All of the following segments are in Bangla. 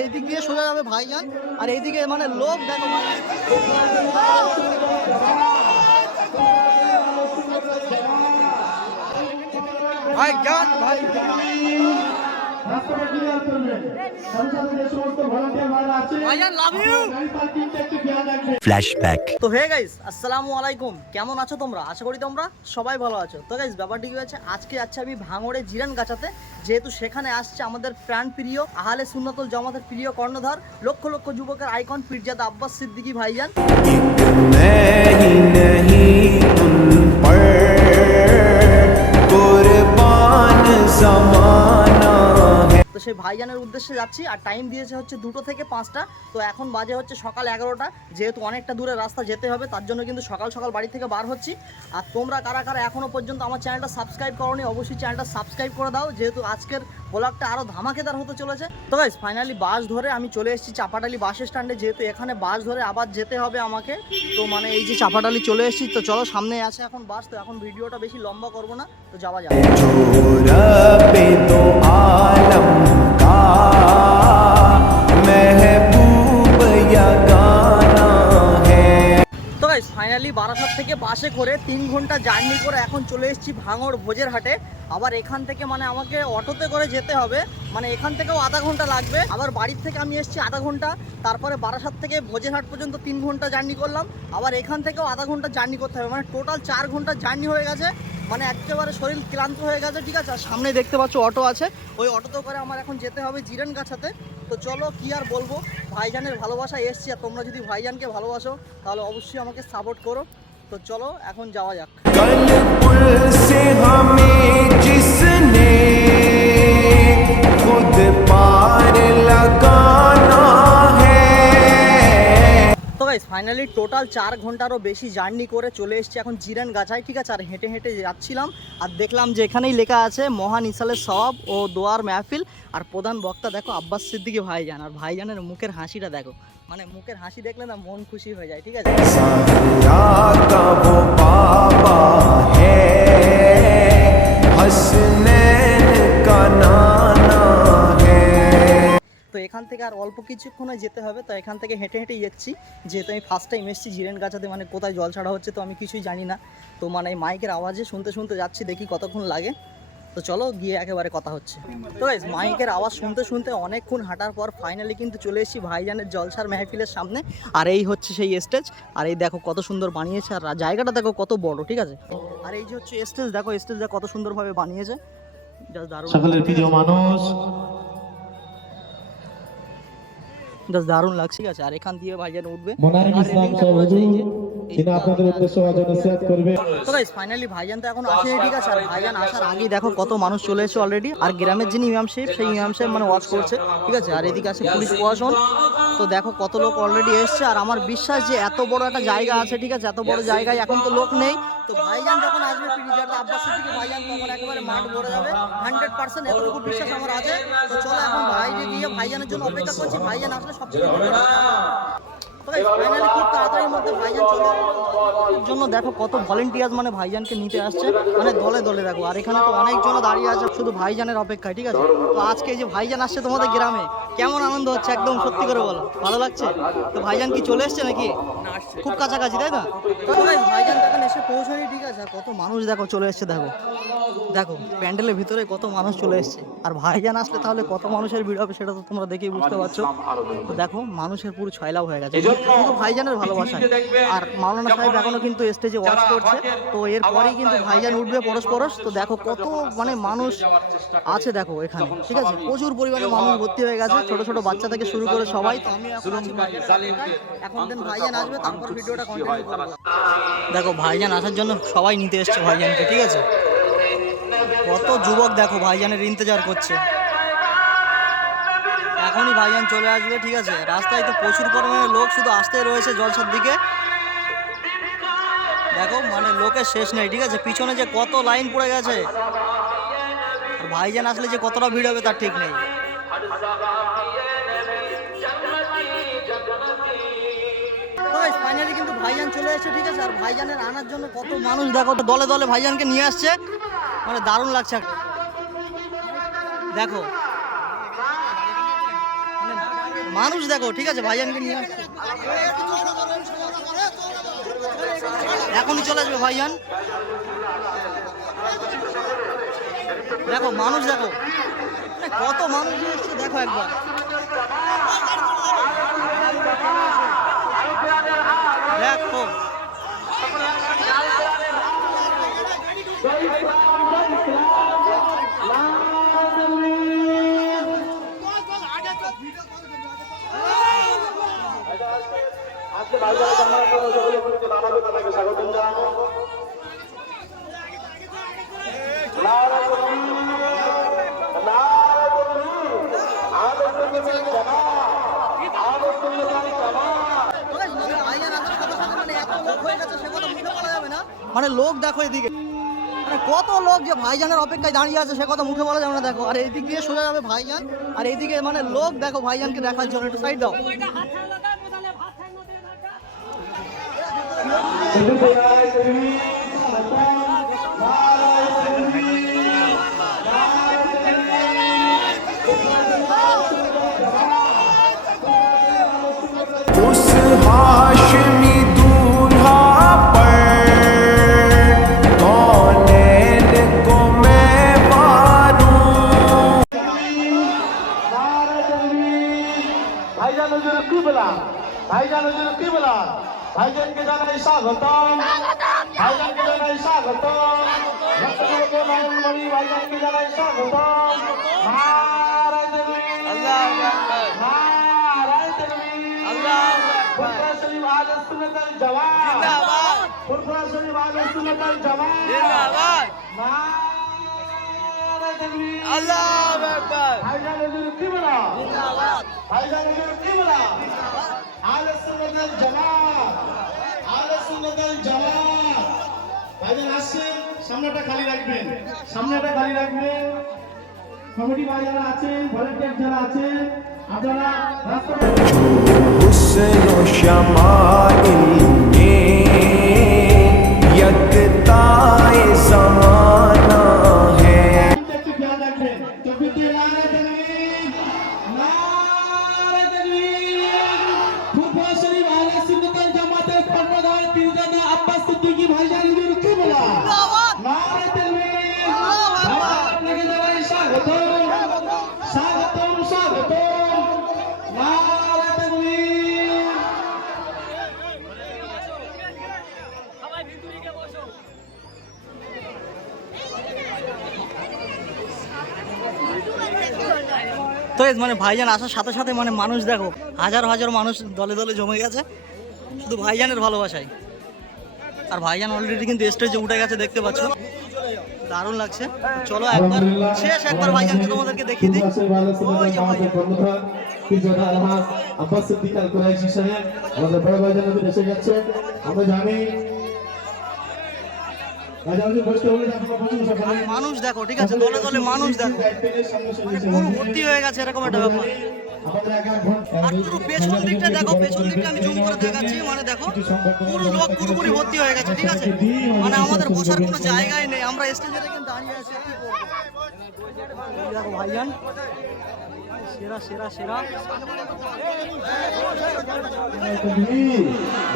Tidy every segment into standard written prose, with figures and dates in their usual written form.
এই দিক দিয়ে সোজা যাবে ভাইজান, আর এইদিকে মানে লোক দেখো ভাইজান ফ্ল্যাশব্যাক। তো হে গাইস, আসসালামু আলাইকুম। কেমন আছো তোমরা? আশা করি তোমরা সবাই ভালো আছো। তো গাইস, ব্যাপারটি কি হয়েছে, আজকে যাচ্ছে আমি ভাঙড়ে জিরান গাছাতে, যেহেতু সেখানে আসছে আমাদের প্রাণ প্রিয় আহলে সুন্নাতুল জামাতের প্রিয় কর্ণধার, লক্ষ লক্ষ যুবকের আইকন পীরজাদা আব্বাস সিদ্দিকী ভাইজান। তো সেই ভাইজানের উদ্দেশ্যে যাচ্ছি, আর টাইম দিয়েছে হচ্ছে 2টো থেকে 5টা। তো এখন বাজে হচ্ছে সকাল 11টা। যেহেতু অনেকটা দূরে রাস্তা যেতে হবে, তার জন্য কিন্তু সকাল সকাল বাড়ি থেকে বার হচ্ছি। আর তোমরা কারা কারা এখনও পর্যন্ত আমার চ্যানেলটা সাবস্ক্রাইব করোনি, অবশ্যই চ্যানেলটা সাবস্ক্রাইব করে দাও, যেহেতু আজকের ব্লগটা আরও ধামাকেদার হতে চলেছে। তো গাইস, ফাইনালি বাস ধরে আমি চলে এসেছি চাপাটালি বাস স্ট্যান্ডে। যেহেতু এখানে বাস ধরে আবার যেতে হবে আমাকে, তো মানে এই যে চাপাটালি চলে এসেছি। তো চলো, সামনে আছে এখন বাস। তো এখন ভিডিওটা বেশি লম্বা করবো না, তো যাওয়া যাবে। তো গাইস, ফাইনালি বারাসাত থেকে বাসে করে 3 ঘন্টা জার্নি করে এখন চলে এসেছি ভাঙড় ভোজের হাটে। আবার এখান থেকে মানে আমাকে অটোতে করে যেতে হবে, মানে এখান থেকেও আধা ঘন্টা লাগবে। আবার বাড়ির থেকে আমি এসেছি আধা ঘন্টা, তারপরে বারাসাত থেকে ভোজের হাট পর্যন্ত 3 ঘন্টা জার্নি করলাম। আবার এখান থেকেও আধা ঘন্টা জার্নি করতে হবে, মানে টোটাল 4 ঘন্টা জার্নি হয়ে গেছে। মানে একেবারে শরীর ক্লান্ত হয়ে গেছে, ঠিক আছে। আর সামনে দেখতে পাচ্ছ অটো আছে, ওই অটোতে করে আমার এখন যেতে হবে জিরান গাছাতে। তো চলো, কি আর বলবো, ভাইজানের ভালোবাসায় এসছি। আর তোমরা যদি ভাইজানকে ভালোবাসো তাহলে অবশ্যই আমাকে সাপোর্ট করো। তো চলো এখন যাওয়া যাক। তো গাইস, ফাইনালি টোটাল 4 ঘন্টারও বেশি জার্নি করে চলে এসেছি এখন জিরান গাছায়, ঠিক আছে। আর হেঁটে হেঁটে যাচ্ছিলাম, আর দেখলাম যে এখানেই লেখা আছে মহান ইসালের সওয়াব ও দোয়ার মাহফিল। আর প্রধান বক্তা দেখো আব্বাস সিদ্দিকী ভাইজান। আর ভাইজানের মুখের হাসিটা দেখো, মানে মুখের হাসি দেখলে না মন খুশি হয়ে যায়, ঠিক আছে। তো এখান থেকে আর অল্প কিছুক্ষণে যেতে হবে। তো এখান থেকে হেঁটে হেঁটেই যাচ্ছি, যেহেতু আমি ফার্স্ট টাইম এসেছি জিরেন গাছাতে, মানে কোথায় জল ছাড়া হচ্ছে তো আমি কিছুই জানি না। তো মানে এই মাইকের আওয়াজে শুনতে শুনতে যাচ্ছি, দেখি কতক্ষণ লাগে। তো চলো গিয়ে একেবারে কথা হচ্ছে। তো গাইস, মাইকের আওয়াজ শুনতে শুনতে অনেকক্ষণ হাঁটার পর ফাইনালি কিন্তু চলে এসেছি ভাইজানের জলসার মেহফিলের সামনে। আর এই হচ্ছে সেই স্টেজ, আর এই দেখো কত সুন্দর বানিয়েছে, আর জায়গাটা দেখো কত বড়, ঠিক আছে। আর এই যে হচ্ছে স্টেজ, দেখো স্টেজটা কত সুন্দরভাবে বানিয়েছে, জাস্ট দারুণ। সকলের প্রিয় মানুষ, জাস্ট দারুণ লাগছে, ঠিক আছে। আর এখান দিয়ে ভাইজান উঠবে, মোনারিম ইসলাম সাহেব হুজুর তিনি আপনাদের উদ্দেশ্যে ওয়াজ নসিহত করবে। তো গাইস, ফাইনালি ভাইজান তো এখন আসেনি, ঠিক আছে। আর ভাইজান আসার আগেই দেখো কত মানুষ চলে এসেছে অলরেডি। আর গ্রামের যিনি ইমাম সাহেব, সেই ইমাম সাহেব মানে ওয়াজ করছে, ঠিক আছে। আর এদিকে আছে পুলিশ প্রশাসন। তো দেখো কত লোক অলরেডি এসছে। আর আমার বিশ্বাস যে এত বড় একটা জায়গা আছে, ঠিক আছে, এত বড় জায়গায় এখন তো লোক নেই। তো ভাইজান যখন আসবে পীরজাদা আব্বাস সিদ্দিকী ভাইজান, তখন একেবারে মাঠ ভরে যাবে 100%, এতটুকু বিশ্বাস আমার আছে। তো চলো এখন বাইরে গিয়ে ভাইজানের জন্য অপেক্ষা করছি। ভাইজান আসলে সবচেয়ে ফাইনালি খুব তাড়াতাড়ির মধ্যে ভাইজান চলে জন্য দেখো কত ভলেন্টিয়ার্স মানে ভাইজানকে নিতে আসছে, মানে দলে দলে দেখো। আর এখানে তো অনেকজন দাঁড়িয়ে আছে শুধু ভাইজানের অপেক্ষায়, ঠিক আছে। তো আজকে এই যে ভাইজান আসছে তোমাদের গ্রামে, কেমন আনন্দ হচ্ছে একদম সত্যি করে বলো, ভালো লাগছে? তো ভাইজান কি চলে এসছে নাকি? খুব কাছাকাছি, তাই না? তো ভাইজান তখন এসে পৌঁছানি, ঠিক আছে। আর কত মানুষ দেখো চলে এসছে, দেখো দেখো প্যান্ডেলের ভিতরে কত মানুষ চলে এসছে। আর ভাইজান আসলে তাহলে কত মানুষের ভিড় হবে সেটা তো তোমরা দেখেই বুঝতে পারছো। তো দেখো মানুষের পুরো ছয়লাভ হয়ে গেছে শুধু ভাইজানের ভালোবাসায়। আর মাওলানা সাহেব এখনো কিন্তু স্টেজে ওয়াচ করছে, তো এরপরেই কিন্তু ভাইজান উঠবে পরশ পরশ। তো দেখো কত মানে মানুষ আছে দেখো এখানে, ঠিক আছে। প্রচুর পরিমাণে মানুষ ভর্তি হয়ে গেছে, ছোট ছোট বাচ্চা থেকে শুরু করে সবাই। তো আমি এখন দেন ভাইজান আসবে, তারপর ভিডিওটা কন্টিনিউ করব। দেখো ভাইজান আসার জন্য সবাই নিতে এসছে ভাইজানকে, ঠিক আছে। কত যুবক দেখো ভাইজানের ইন্তজার করছে, এখনই ভাইজান চলে আসবে, ঠিক আছে। রাস্তায় তো প্রচুর পরিমাণে লোক শুধু আসতেই রয়েছে জলসার দিকে, দেখো মানে লোকের শেষ নেই, ঠিক আছে। পিছনে যে কত লাইন পড়ে গেছে, আর ভাইজান আসলে যে কতটা ভিড় হবে তার ঠিক নেই। ফাইনালি কিন্তু ভাইজান চলে এসেছে, ঠিক আছে। আর ভাইজানের আনার জন্য কত মানুষ দেখো দলে দলে ভাইজানকে নিয়ে আসছে, মানে দারুণ লাগছে দেখো। মানুষ দেখো, ঠিক আছে, ভাইজানকে নিয়ে আসছে। এখনই চলে আসবে ভাইজান। দেখো মানুষ দেখো, কত মানুষ এসছে দেখো একবার। দেখো আজকে ভাইজানের সম্মান করে সকলে বলতে বাবাকে তাকে স্বাগত জানাবো। নারা তাকবীর, নারা তাকবীর, আহলে সুন্নাতুল জামাত, আহলে সুন্নাতুল জামাত। মানে লোক দেখো এদিকে, মানে কত লোক যে ভাইজানের অপেক্ষায় দাঁড়িয়ে আছে সে কথা মুখে বলা যাবে না। দেখো আর এইদিক দিয়ে সোজা যাবে ভাইজান, আর এইদিকে মানে লোক দেখো ভাইজানকে দেখার জন্য। একটু সাইড দাও। उस हाशमी दूल्हा पर कौनैन को मैं मारूं। ভাইজান হুজুর কিবলা, ভাইজান হুজুর কিবলা, ভাইজানকে জানাই স্বাগতম, ভাইজানকে জানাই স্বাগতম, ভক্তগুলোকে মায়ের ভাইজানকে জানাই স্বাগতম। নারায়ে তাকবীর, আল্লাহু আকবার, নারায়ে তাকবীর, আল্লাহু আকবার। ফুরফুরা শরীফ আহলে সুন্নাতুল জামাত জিন্দাবাদ, ফুরফুরা শরীফ আহলে সুন্নাতুল জামাত জিন্দাবাদ, নারায়ে তাকবীর, আল্লাহু আকবার। ভাইজান হুজুর কিবলা জিন্দাবাদ, ভাইজান হুজুর কিবলা, আহলে সুন্নাতুল জামাত, আহলে সুন্নাতুল জামাত। ভাইজান আসছেন, সামনেটা খালি রাখবেন, সামনেটা খালি রাখবেন। কমিটি ভাই যারা আছেন, ভলান্টিয়ার যারা আছেন, আপনারা রাস্তায় हुस्न व शमाइल में यकताए ज़माना है। একটু খেয়াল রাখবেন। তকবীর দিয়ে নারায়ে তাকবীর, নারায়ে তাকবীর। ফুরফুরা শরীফ আহলে সুন্নাতুল জামাতের কর্ণধার পীরজাদা আব্বাস সিদ্দিকী ভাইজান হুজুর কিবলা নারায়ে তাকবীর। ভাইজান আপনাকে জানাই স্বাগতম, স্বাগতম, স্বাগতম। নারায়ে তাকবীর। তো এই মানে ভাইজান আসার সাথে সাথে মানে মানুষ দেখো, হাজার হাজার মানুষ দলে দলে জমে গেছে শুধু ভাইজানের ভালোবাসায়। আর ভাইজান অলরেডি কিন্তু স্টেজে উঠে গেছে, দেখতে পাচ্ছ, দারুণ লাগছে। চলো একবার শেষ একবার ভাইজানকে তোমাদেরকে দেখিয়ে দিই। ওই যে ভাইজান। পীরজাদা আলহাজ আব্বাস সিদ্দিক আল কুরাইশি সাহেব আমাদের বড় ভাইজান নবী এসে যাচ্ছে। আমরা জানি ভাইজান নবী বসতে বলে আপনারা বসুন সকালে। মানুষ দেখো, ঠিক আছে, দলে দলে মানুষ দেখো, মানে পুরো ভর্তি হয়ে গেছে এরকম একটা ব্যাপার। আর পুরো পেছন দিকটা দেখো, পেছন দিকটা আমি জুম করে দেখাচ্ছি, মানে দেখো পুরো লোক পুরোপুরি ভর্তি হয়ে গেছে, ঠিক আছে। মানে আমাদের বসার কোনো জায়গায় নেই, আমরা স্টেজে কিন্তু দাঁড়িয়ে আছি। কি করবো? এই দেখো ভাইজান, সেরা সেরা সেরা।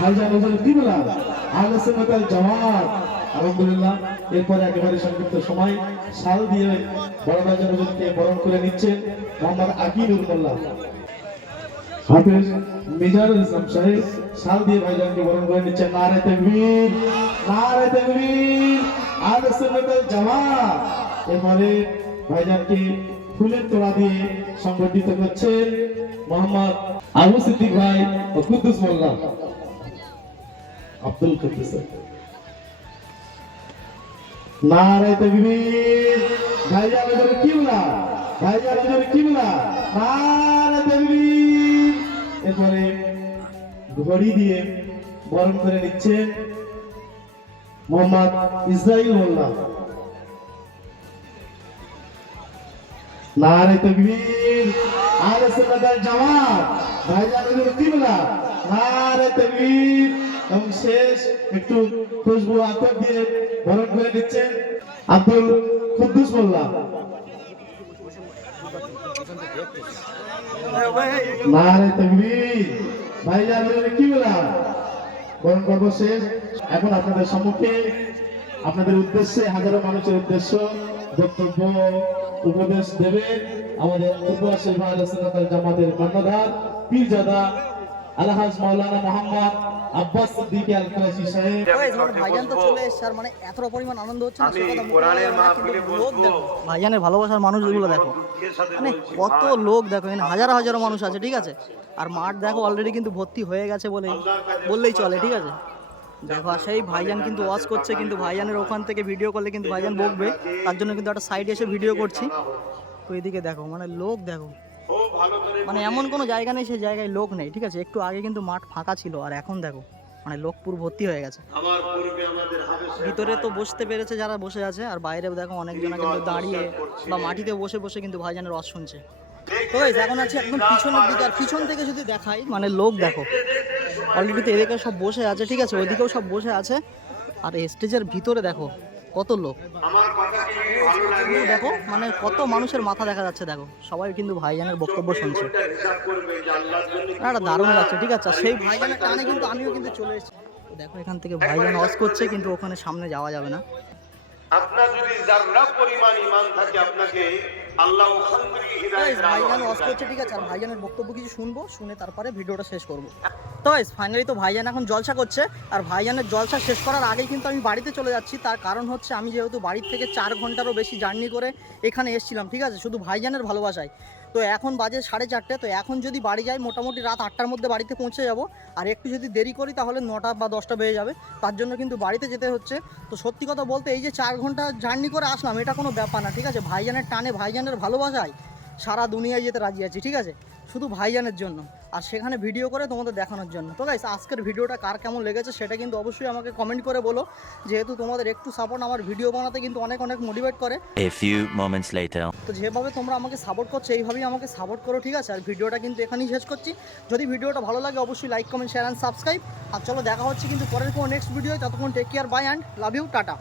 ভাইজান হুজুর কিবলা আহলে সুন্নাতুল জামাত। আলহামদুলিল্লাহ, এরপরে একেবারে সংক্ষিপ্ত সময় শাল দিয়ে বড় ভাইজান হুজুরকে বরণ করে নিচ্ছেন মোহাম্মদ আকিনুর মোল্লা। হাফেজ মিজানুল ইসলাম সাহেব শাল দিয়ে ভাইজানকে বরণ করে নিচ্ছেন। নারায়ে তাকবীর, নারায়ে তাকবীর, আহলে সুন্নাতুল জামাত। এরপরে ভাইজানকে ফুলের তোড়া দিয়ে সংগঠিত করছেন মোহাম্মদ আবু সিদ্দিক ভাই ও কুদ্দুস মোল্লা, আব্দুল কুদ্দুস। নারায়ে তাকবীর, ভাইজান হুজুর কিবলা, ভাইজান হুজুর কিবলা, নারায়ে তাকবীর। এরপরে ঘড়ি দিয়ে বরণ করে নিচ্ছেন মোহাম্মদ ইসরাইল মোল্লা। নারায়ে তাকবীর, আহলে সুন্নাতুল জামাত, ভাইজান হুজুর কিবলা, নারায়ে তাকবীর। এবং শেষ একটু খুশবু আতর দিয়ে বরণ করে নিচ্ছেন আব্দুল কুদ্দুস মোল্লা। নারে তাকবীর। ভাইজান কি বললাম, বরণ পর্ব শেষ। এখন আপনাদের সম্মুখে আপনাদের উদ্দেশ্যে হাজারো মানুষের উদ্দেশ্য বক্তব্য উপদেশ দেবে আমাদের উপবাসী জামাতের কর্ণধার পীরজাদা আলহাজ মাওলানা মোহাম্মদ আব্বাস সিদ্দিকী আল কুরাশি সাহেব। ভাইজান তো চলে এসছে, আর মানে এতটা পরিমাণ আনন্দ হচ্ছে না, সে কথা মুখে বলা যাবে না, কিন্তু লোক দেখো, ভাইজানের ভালোবাসার মানুষগুলো দেখো, মানে কত লোক দেখো, এখানে হাজারো হাজারো মানুষ আছে, ঠিক আছে। আর মাঠ দেখো অলরেডি কিন্তু ভর্তি হয়ে গেছে বললেই চলে, ঠিক আছে। দেখো আর সেই ভাইজান কিন্তু ওয়াচ করছে, কিন্তু ভাইজানের ওখান থেকে ভিডিও করলে কিন্তু ভাইজান বকবে, তার জন্য কিন্তু একটা সাইডে এসে ভিডিও করছি। তো এদিকে দেখো মানে লোক দেখো, মানে এমন কোনো জায়গা নেই সেই জায়গায় লোক নেই, ঠিক আছে। একটু আগে কিন্তু মাঠ ফাঁকা ছিল, আর এখন দেখো মানে লোক পুরো ভর্তি হয়ে গেছে। ভিতরে তো বসতে পেরেছে যারা বসে আছে, আর বাইরে দেখো অনেকজন কিন্তু দাঁড়িয়ে বা মাটিতে বসে বসে কিন্তু ভাইজানের রস শুনছে। তো গাইস এখন আছি একদম পিছনের দিকে, আর পিছন থেকে যদি দেখাই মানে লোক দেখো অলরেডি তো এদিকে সব বসে আছে, ঠিক আছে, ওইদিকেও সব বসে আছে, আর স্টেজের ভিতরে দেখো কত লোক দেখো, মানে কত মানুষের মাথা দেখা যাচ্ছে দেখো, সবাই কিন্তু ভাইজানের বক্তব্য শুনছে। একটা দারুণ লাগছে, ঠিক আছে। সেই ভাইজানের টানে কিন্তু আমিও কিন্তু চলে এসেছি। দেখো এখান থেকে ভাইজান ওয়াজ করছে, কিন্তু ওখানে সামনে যাওয়া যাবে না। আপনার যদি যারা পরিমাণ ঈমান থাকে আপনাকে আল্লাহ ওখান থেকে হিদায়াত ভাইজান ওয়াজ করছে, ঠিক আছে, আর ভাইজানের বক্তব্য কিছু শুনবো, শুনে তারপরে ভিডিওটা শেষ করবো। তো গাইস ফাইনালি তো ভাইজান এখন জলসা করছে, আর ভাইজানের জলসা শেষ করার আগেই কিন্তু আমি বাড়িতে চলে যাচ্ছি। তার কারণ হচ্ছে আমি যেহেতু বাড়ির থেকে 4 ঘন্টারও বেশি জার্নি করে এখানে এসেছিলাম, ঠিক আছে, শুধু ভাইজানের ভালোবাসায়। তো এখন বাজে 4:30, তো এখন যদি বাড়ি যাই মোটামুটি রাত 8টার মধ্যে বাড়িতে পৌঁছে যাব, আর একটু যদি দেরি করি তাহলে 9টা বা 10টা বেজে যাবে, তার জন্য কিন্তু বাড়িতে যেতে হচ্ছে। তো সত্যি কথা বলতে এই যে 4 ঘন্টা জার্নি করে আসলাম এটা কোনো ব্যাপার না, ঠিক আছে। ভাইজানের টানে ভাইজানের ভালোবাসায় সারা দুনিয়ায় যেতে রাজি আছি, ঠিক আছে, শুধু ভাইজানের জন্য, আর সেখানে ভিডিও করে তোমাদের দেখানোর জন্য। তো গাইস আজকের ভিডিওটা কার কেমন লেগেছে সেটা কিন্তু অবশ্যই আমাকে কমেন্ট করে বলো, যেহেতু তোমাদের একটু সাপোর্ট আমার ভিডিও বানাতে কিন্তু অনেক অনেক মোটিভেট করে। A few moments later. তো যেভাবে তোমরা আমাকে সাপোর্ট করছো এইভাবেই আমাকে সাপোর্ট করো, ঠিক আছে। আর ভিডিওটা কিন্তু এখানেই শেষ করছি। যদি ভিডিওটা ভালো লাগে অবশ্যই like comment share and subscribe. আর চলো দেখা হচ্ছে কিন্তু পরের কোনো নেক্সট ভিডিও, ততক্ষণ take care, bye and love you, tata.